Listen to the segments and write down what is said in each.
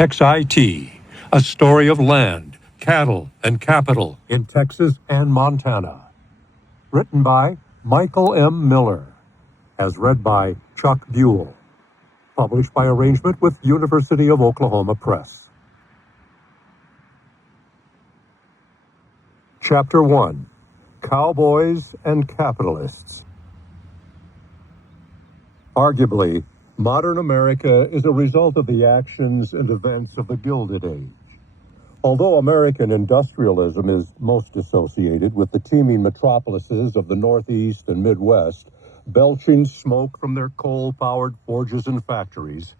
XIT, a story of land, cattle, and capital in Texas and Montana. Written by Michael M. Miller. As read by Chuck Buell. Published by arrangement with University of Oklahoma Press. Chapter 1. Cowboys and Capitalists. Arguably, modern America is a result of the actions and events of the Gilded Age. Although American industrialism is most associated with the teeming metropolises of the Northeast and Midwest, belching smoke from their coal-powered forges and factories,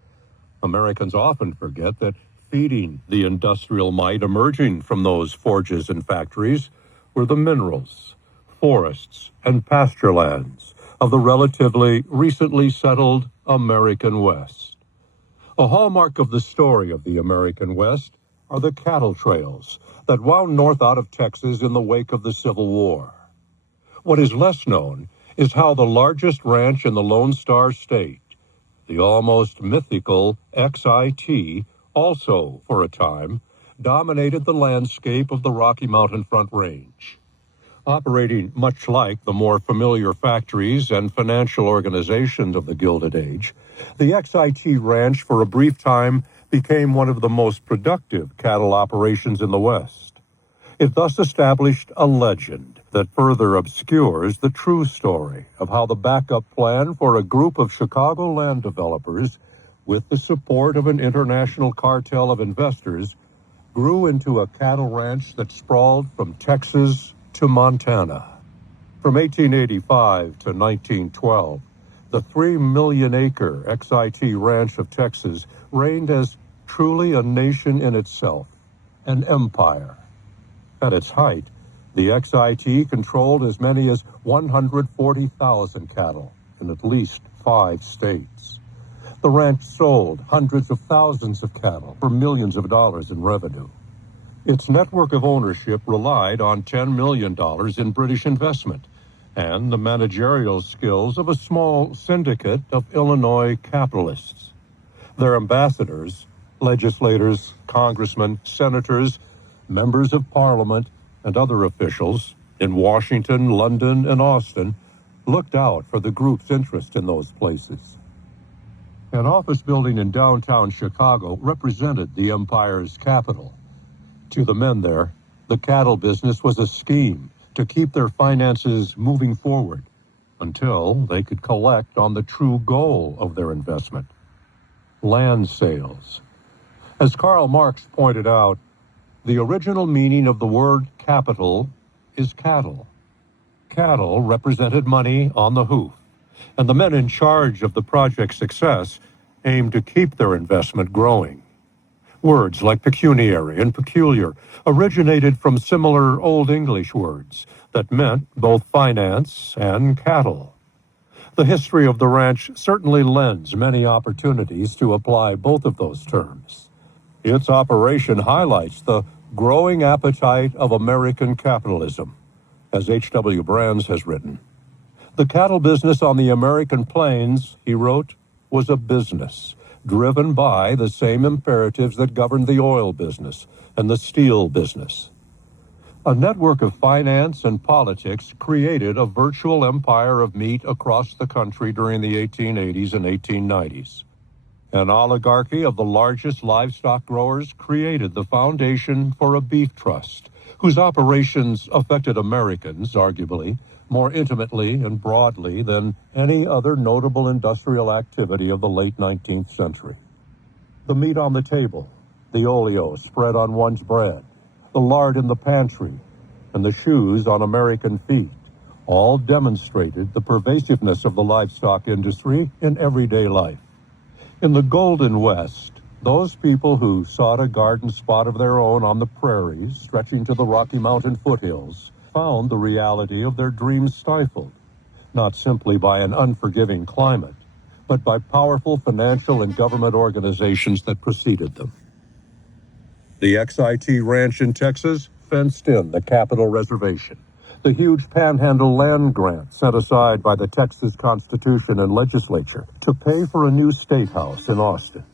Americans often forget that feeding the industrial might emerging from those forges and factories were the minerals, forests, and pasture lands of the relatively recently settled American West. A hallmark of the story of the American West are the cattle trails that wound north out of Texas in the wake of the Civil War. What is less known is how the largest ranch in the Lone Star State, the almost mythical XIT, also, for a time, dominated the landscape of the Rocky Mountain Front Range. Operating much like the more familiar factories and financial organizations of the Gilded Age, the XIT Ranch for a brief time became one of the most productive cattle operations in the West. It thus established a legend that further obscures the true story of how the backup plan for a group of Chicago land developers, with the support of an international cartel of investors, grew into a cattle ranch that sprawled from Texas to Montana. From 1885 to 1912, the 3-million-acre XIT Ranch of Texas reigned as truly a nation in itself, an empire. At its height, the XIT controlled as many as 140,000 cattle in at least 5 states. The ranch sold hundreds of thousands of cattle for millions of dollars in revenue. Its network of ownership relied on $10 million in British investment and the managerial skills of a small syndicate of Illinois capitalists. Their ambassadors, legislators, congressmen, senators, members of parliament, and other officials in Washington, London, and Austin looked out for the group's interest in those places. An office building in downtown Chicago represented the empire's capital. To the men there, the cattle business was a scheme to keep their finances moving forward until they could collect on the true goal of their investment: land sales. As Karl Marx pointed out, the original meaning of the word capital is cattle. Cattle represented money on the hoof, and the men in charge of the project's success aimed to keep their investment growing. Words like pecuniary and peculiar originated from similar Old English words that meant both finance and cattle. The history of the ranch certainly lends many opportunities to apply both of those terms. Its operation highlights the growing appetite of American capitalism, as H.W. Brands has written. The cattle business on the American plains, he wrote, was a business driven by the same imperatives that governed the oil business and the steel business. A network of finance and politics created a virtual empire of meat across the country during the 1880s and 1890s. An oligarchy of the largest livestock growers created the foundation for a beef trust, whose operations affected Americans, arguably, more intimately and broadly than any other notable industrial activity of the late 19th century. The meat on the table, the oleo spread on one's bread, the lard in the pantry, and the shoes on American feet all demonstrated the pervasiveness of the livestock industry in everyday life. In the Golden West, those people who sought a garden spot of their own on the prairies stretching to the Rocky Mountain foothills found the reality of their dreams stifled, not simply by an unforgiving climate, but by powerful financial and government organizations that preceded them. The XIT Ranch in Texas fenced in the Capitol Reservation, the huge Panhandle land grant set aside by the Texas Constitution and legislature to pay for a new state house in Austin.